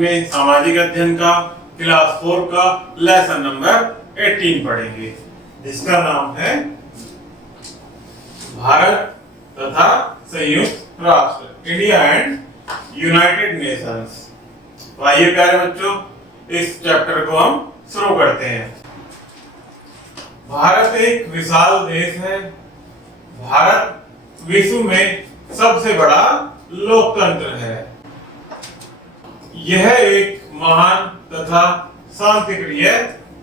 अपने सामाजिक अध्ययन का क्लास 4 का लेसन नंबर 18 पढ़ेंगे, जिसका नाम है भारत तथा संयुक्त राष्ट्र, इंडिया एंड यूनाइटेड नेशंस। तो आइए प्यारे बच्चों, इस चैप्टर को हम शुरू करते हैं। भारत एक विशाल देश है। भारत विश्व में सबसे बड़ा लोकतंत्र है। यह एक महान तथा शांतिप्रिय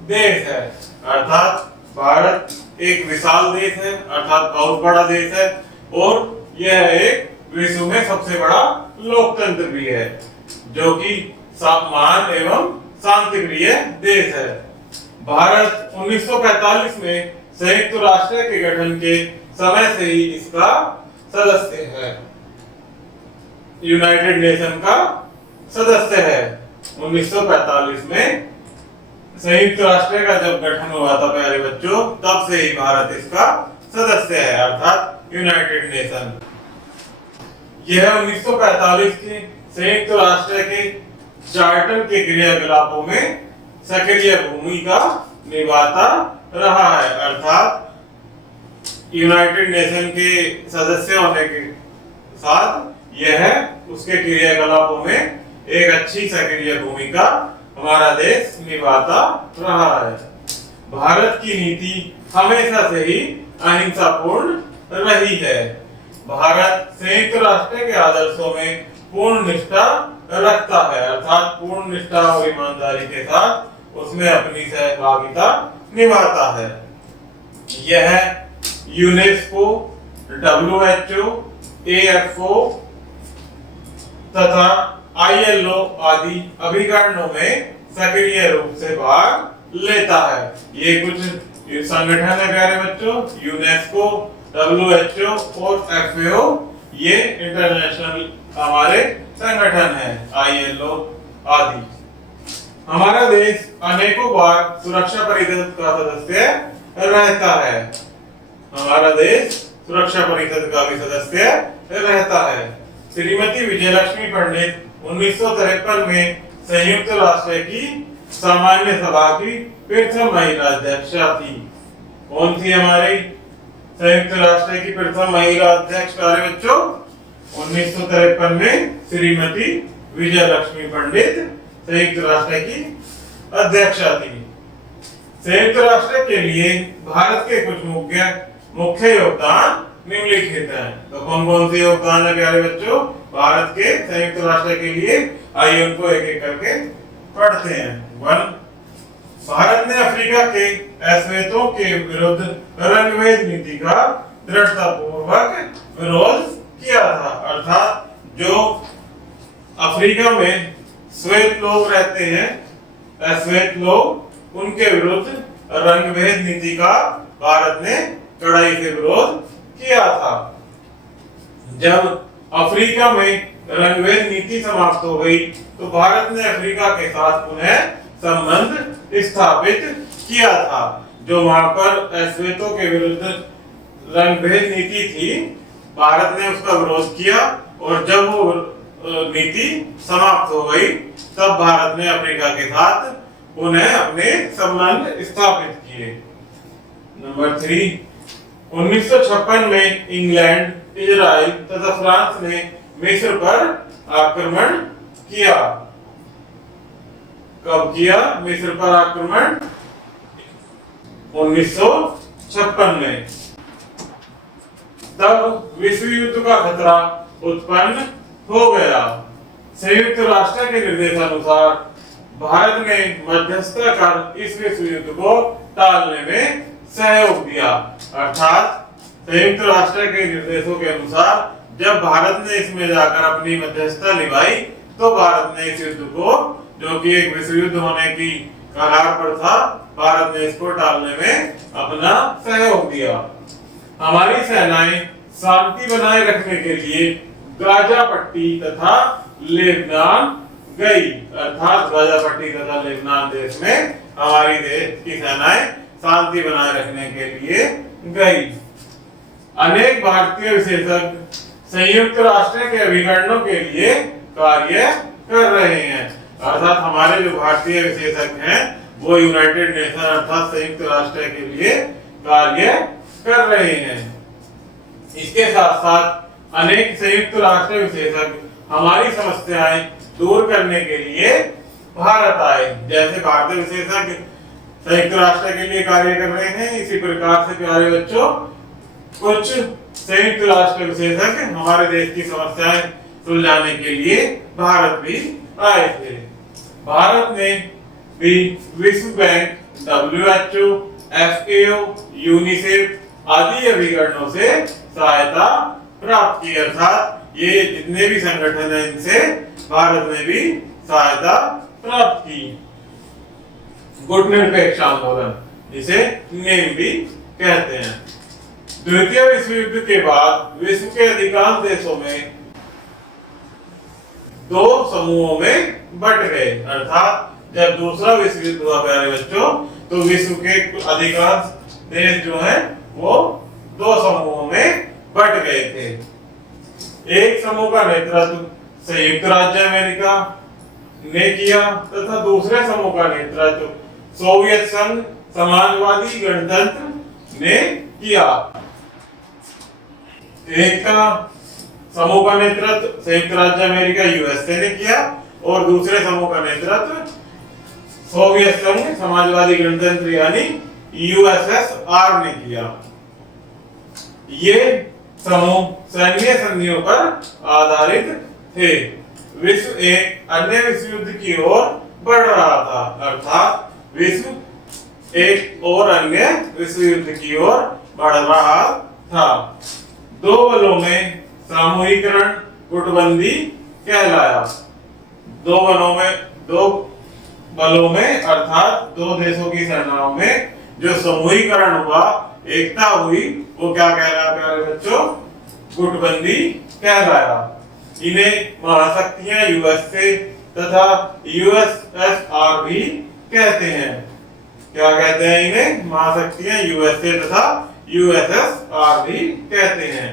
देश है। अर्थात भारत एक विशाल देश है, अर्थात बहुत बड़ा देश है, और यह एक विश्व में सबसे बड़ा लोकतंत्र भी है, जो कि महान एवं शांतिप्रिय देश है। भारत 1945 में संयुक्त राष्ट्र के गठन के समय से ही इसका सदस्य है, यूनाइटेड नेशन का सदस्य है। 1945 में संयुक्त राष्ट्र का जब गठन हुआ था प्यारे बच्चों, तब से ही भारत इसका सदस्य है, अर्थात यूनाइटेड नेशन। यह 1945 के संयुक्त राष्ट्र के चार्टर के क्रियाकलापों में सक्रिय भूमिका निभाता रहा है। अर्थात यूनाइटेड नेशन के सदस्य होने के साथ यह उसके क्रियाकलापों में एक अच्छी सक्रिय भूमिका हमारा देश निभाता रहा है। भारत की नीति हमेशा से ही अहिंसापूर्ण रही है। भारत संयुक्त राष्ट्र के आदर्शों में पूर्ण निष्ठा रखता है, अर्थात पूर्ण निष्ठा और ईमानदारी के साथ उसमें अपनी सहभागिता निभाता है। यह यूनेस्को, WHO, AFO तथा ILO आदि अभिकरणों में सक्रिय रूप से भाग लेता है। ये कुछ संगठन है प्यारे बच्चों, यूनेस्को, WHO और FAO, ये इंटरनेशनल हमारे संगठन है, ILO आदि। हमारा देश अनेकों बार सुरक्षा परिषद का सदस्य रहता है। हमारा देश सुरक्षा परिषद का भी सदस्य रहता है। श्रीमती विजयलक्ष्मी पंडित 1953 में संयुक्त राष्ट्र की सामान्य सभा की प्रथम महिला अध्यक्ष थी। कौन थी हमारी संयुक्त राष्ट्र की प्रथम महिला अध्यक्ष प्यारे बच्चों? 1953 में श्रीमती विजयलक्ष्मी पंडित संयुक्त राष्ट्र की अध्यक्षा थी। संयुक्त राष्ट्र के लिए भारत के कुछ मुख्य योगदान निम्नलिखित हैं। तो कौन कौन से योगदान है प्यारे बच्चों भारत के संयुक्त राष्ट्र के लिए? आइए उनको एक एक करके पढ़ते हैं। 1, भारत ने अफ्रीका के अश्वेतों के विरुद्ध रंगभेद नीति का दृढ़तापूर्वक विरोध किया था। अर्थात जो अफ्रीका में श्वेत लोग रहते हैं, अश्वेत लोग, उनके विरुद्ध रंगभेद नीति का भारत ने कड़ाई से विरोध किया था। जब अफ्रीका में रंगभेद नीति समाप्त हो गई तो भारत ने अफ्रीका के साथ पुनः संबंध स्थापित किया था। जो वहां पर अश्वेतों के विरुद्ध रंगभेद नीति थी, भारत ने उसका विरोध किया, और जब वो नीति समाप्त हो गई तब भारत ने अफ्रीका के साथ पुनः अपने संबंध स्थापित किए। नंबर 3, 1956 में इंग्लैंड, इजराइल तथा फ्रांस ने मिस्र पर आक्रमण किया। कब किया मिस्र पर आक्रमण? 1956 में। तब विश्व युद्ध का खतरा उत्पन्न हो गया। संयुक्त राष्ट्र के निर्देशानुसार भारत ने मध्यस्थता कर इस विश्व युद्ध को टालने में सहयोग दिया। अर्थात संयुक्त राष्ट्र के निर्देशों के अनुसार जब भारत ने इसमें जाकर अपनी मध्यस्थता निभाई तो भारत ने इस युद्ध को, जो कि एक विश्व युद्ध होने की कगार पर था, भारत ने इसको टालने में अपना सहयोग दिया। हमारी सेनाएं शांति बनाए रखने के लिए गाजा पट्टी तथा लेबनान गई। अर्थात गाजा पट्टी तथा लेबनान देश में हमारी देश की सेनाएं शांति बनाए रखने के लिए गई। अनेक भारतीय विशेषज्ञ संयुक्त राष्ट्र के अभिकरणों के लिए कार्य कर रहे हैं। अर्थात हमारे जो भारतीय विशेषज्ञ हैं वो यूनाइटेड नेशन अर्थात संयुक्त राष्ट्र के लिए कार्य कर रहे हैं। इसके साथ साथ अनेक संयुक्त राष्ट्र विशेषज्ञ हमारी समस्याएं दूर करने के लिए भारत आए। जैसे भारतीय विशेषज्ञ संयुक्त राष्ट्र के लिए कार्य कर रहे हैं, इसी प्रकार से प्यारे बच्चों कुछ संयुक्त राष्ट्र विशेषज्ञ हमारे देश की समस्याएं सुलझाने के लिए भारत भी आए थे। भारत ने भी विश्व बैंक, WHO, FAO, यूनिसेफ आदि अभिकरणों से सहायता प्राप्त की। अर्थात ये जितने भी संगठन हैं इनसे भारत ने भी सहायता प्राप्त की। गुटनिरपेक्ष आंदोलन, जिसे नेम भी कहते हैं। द्वितीय विश्व युद्ध के बाद विश्व के अधिकांश देशों में दो समूहों में बंट गए। अर्थात जब दूसरा विश्व युद्ध हुआ प्यारे बच्चों तो विश्व के अधिकांश देश जो हैं वो दो समूहों में बंट गए थे। एक समूह का नेतृत्व संयुक्त राज्य अमेरिका ने किया तथा दूसरे समूह का नेतृत्व सोवियत संघ समाजवादी गणतंत्र ने किया। एक का समूह का नेतृत्व संयुक्त राज्य अमेरिका यूएसए ने किया और दूसरे समूह का नेतृत्व सोवियत संघ समाजवादी गणतंत्र यानी यूएसएसआर ने किया। ये समूह सैन्य संधियों पर आधारित थे। विश्व एक अन्य विश्व युद्ध की ओर बढ़ रहा था। अर्थात विश्व एक और अन्य विश्व युद्ध की ओर बढ़ रहा था। दो बलों में सामूहिकरण गुटबंदी कहलाया। दो बलों में अर्थात दो देशों की सेनाओं में जो समूहीकरण हुआ, एकता हुई, वो क्या कहलाया प्यारे बच्चों? गुटबंदी कहलाया। इन्हें महाशक्तियां यूएसए तथा यूएसएसआर भी कहते हैं। क्या कहते हैं इन्हें? महाशक्तियां यूएसए तथा यूएसएसआर भी कहते हैं।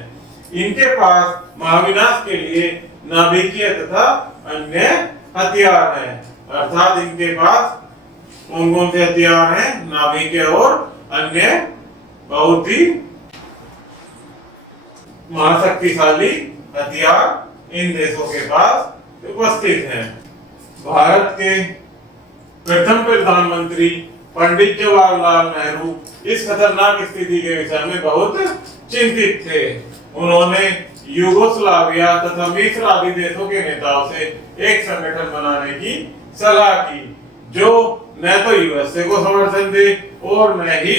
इनके पास महाविनाश के लिए नाभिकीय तथा अन्य हथियार हैं। अर्थात इनके पास कौन कौन से हथियार हैं? नाभिकीय और अन्य बहुत ही महाशक्तिशाली हथियार इन देशों के पास उपस्थित हैं। भारत के प्रथम प्रधानमंत्री पंडित जवाहरलाल नेहरू इस खतरनाक स्थिति के विषय में बहुत चिंतित थे। उन्होंने यूगोस्लाविया तथा मिस्र आदि देशों के नेताओं से एक संगठन बनाने की सलाह की जो न तो यूएसए को समर्थन दे और न ही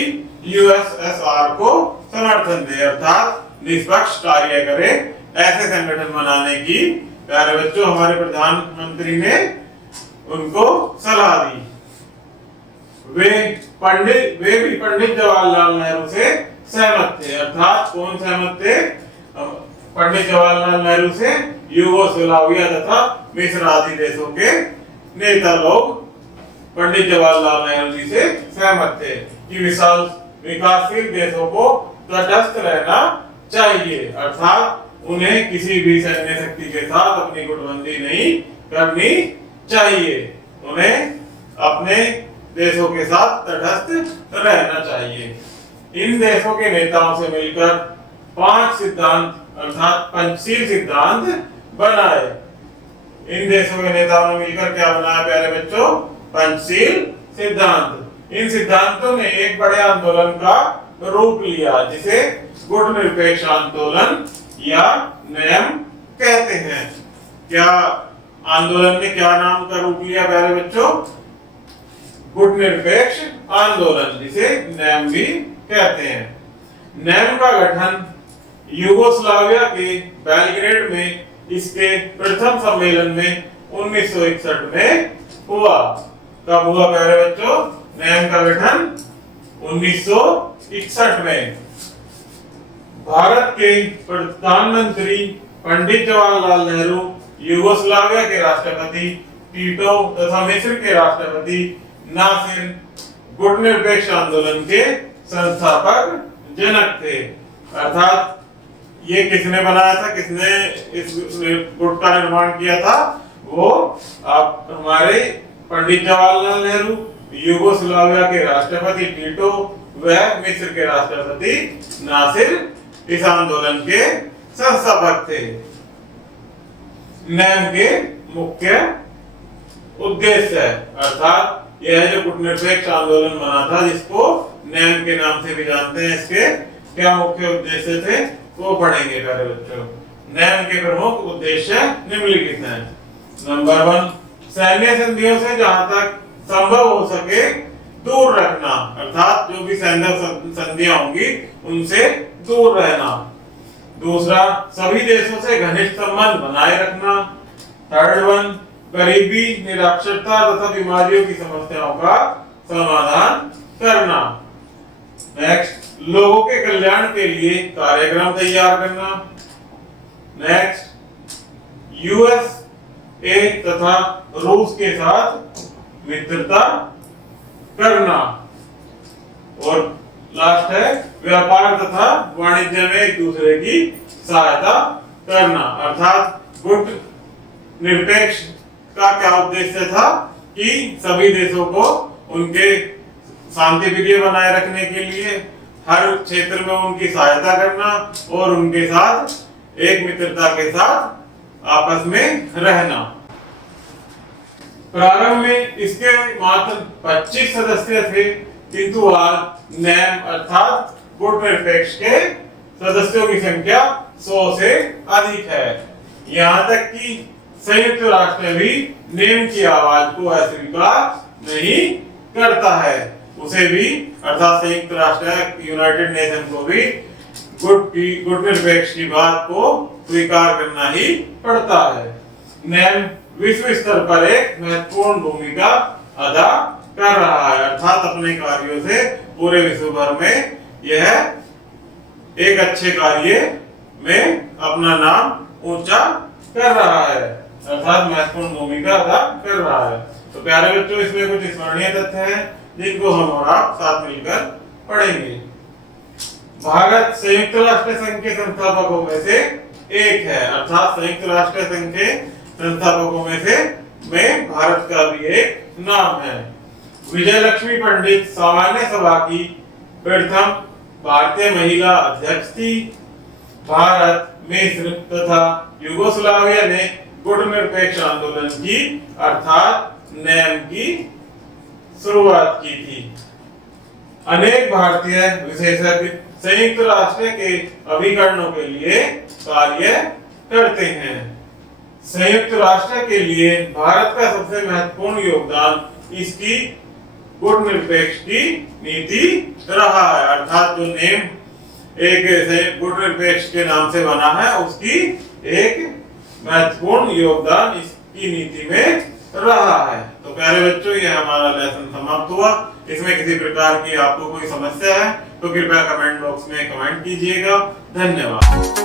यूएसएसआर को समर्थन दे, अर्थात निष्पक्ष कार्य करे। ऐसे संगठन बनाने की प्यारे बच्चों हमारे प्रधानमंत्री ने उनको सलाह दी। वे भी पंडित जवाहरलाल नेहरू से सहमत थे। अर्थात कौन सहमत थे? पंडित जवाहरलाल नेहरू से यूगोस्लाविया तथा मिस्र आदि देशों के नेता लोग पंडित जवाहरलाल नेहरू जी से सहमत थे कि विशाल विकासशील देशों को तटस्थ रहना चाहिए। अर्थात उन्हें किसी भी सैन्य शक्ति के साथ अपनी गुटबंदी नहीं करनी चाहिए। उन्हें अपने देशों के साथ तटस्थ रहना चाहिए। इन देशों के नेताओं से मिलकर 5 सिद्धांत अर्थात पंचशील सिद्धांत बनाए। इन देशों के नेताओं ने मिलकर क्या बनाया प्यारे बच्चों? पंचशील सिद्धांत। इन सिद्धांतों ने एक बड़े आंदोलन का रूप लिया जिसे गुटनिरपेक्ष आंदोलन या नेम कहते हैं। क्या आंदोलन ने क्या नाम का रूप लिया प्यारे बच्चों? गुटनिरपेक्ष आंदोलन, जिसे नेम भी कहते हैं। नेम का गठन यूगोस्लाविया के बेलग्रेड में इसके प्रथम सम्मेलन में 1961 में हुआ। कब हुआ प्यारे बच्चों? नेम का गठन 1961 में। भारत के प्रधानमंत्री पंडित जवाहरलाल नेहरू, यूगोस्लाविया के राष्ट्रपति टीटो तथा मिस्र के राष्ट्रपति नासिर गुटनिरपेक्ष आंदोलन के संस्थापक जनक थे। अर्थात ये किसने बनाया था? किसने इस गुट का निर्माण किया था? वो आप हमारे पंडित जवाहरलाल नेहरू, यूगोस्लाविया के राष्ट्रपति टीटो व मिस्र के राष्ट्रपति नासिर इस आंदोलन के संस्थापक थे। नेम के मुख्य उद्देश्य अर्थात यह जो गुटनिरपेक्ष आंदोलन बना था, जिसको नेम के नाम से भी जानते हैं, इसके क्या मुख्य उद्देश्य थे वो पढ़ेंगे प्यारे बच्चों। नेम के प्रमुख उद्देश्य निम्नलिखित हैं। नंबर 1, सैन्य संधियों से जहां तक संभव हो सके दूर रखना, अर्थात जो भी सैन्य संधियां होंगी उनसे दूर रहना। दूसरा, सभी देशों से घनिष्ठ संबंध बनाए रखना। थर्ड 1, गरीबी, निरक्षरता तथा बीमारियों की समस्याओं का समाधान करना। नेक्स्ट, लोगों के कल्याण के लिए कार्यक्रम तैयार करना। नेक्स्ट, यूएसए तथा रूस के साथ मित्रता करना। और लास्ट है, व्यापार तथा वाणिज्य में एक दूसरे की सहायता करना। अर्थात गुट निरपेक्ष का क्या उद्देश्य था कि सभी देशों को उनके शांति प्रिय बनाए रखने के लिए हर क्षेत्र में उनकी सहायता करना और उनके साथ एक मित्रता के साथ आपस में रहना। प्रारंभ में इसके मात्र 25 सदस्य थे, किंतु आज नेम अर्थात गुट निरपेक्ष के सदस्यों की संख्या 100 से अधिक है। यहाँ तक कि संयुक्त राष्ट्र भी नेम की आवाज को अस्वीकार नहीं करता है। उसे भी अर्थात संयुक्त राष्ट्र यूनाइटेड नेशन को भी गुट निरपेक्ष की बात को स्वीकार करना ही पड़ता है। नेम विश्व स्तर पर एक महत्वपूर्ण भूमिका अदा कर रहा है, अर्थात अपने कार्यों से पूरे विश्व भर में यह एक अच्छे कार्य में अपना नाम ऊंचा कर रहा है, अर्थात महत्वपूर्ण भूमिका अदा कर रहा है। तो प्यारे बच्चों, इसमें कुछ स्मरणीय तथ्य हैं जिनको हम और आप साथ मिलकर पढ़ेंगे। भारत संयुक्त राष्ट्र संघ के संस्थापकों में से एक है, अर्थात संयुक्त राष्ट्र संघ के संस्थापकों में से भारत का भी एक नाम है। विजय लक्ष्मी पंडित सामान्य सभा की प्रथम भारतीय महिला अध्यक्ष थी। भारत, मिस्र तथा यूगोस्लाविया ने गुटनिरपेक्ष आंदोलन की अर्थात नेम की शुरुआत की थी। अनेक भारतीय विशेषज्ञ संयुक्त राष्ट्र के अभिकरणों के लिए कार्य करते हैं। संयुक्त राष्ट्र के लिए भारत का सबसे महत्वपूर्ण योगदान इसकी गुटनिरपेक्ष की नीति रहा है, अर्थात जो नेम एक गुटनिरपेक्ष के नाम से बना है, उसकी एक महत्वपूर्ण योगदान इसकी नीति में रहा है। तो प्यारे बच्चों, ये हमारा लेसन समाप्त हुआ। इसमें किसी प्रकार की आपको कोई समस्या है तो कृपया कमेंट बॉक्स में कमेंट कीजिएगा। धन्यवाद।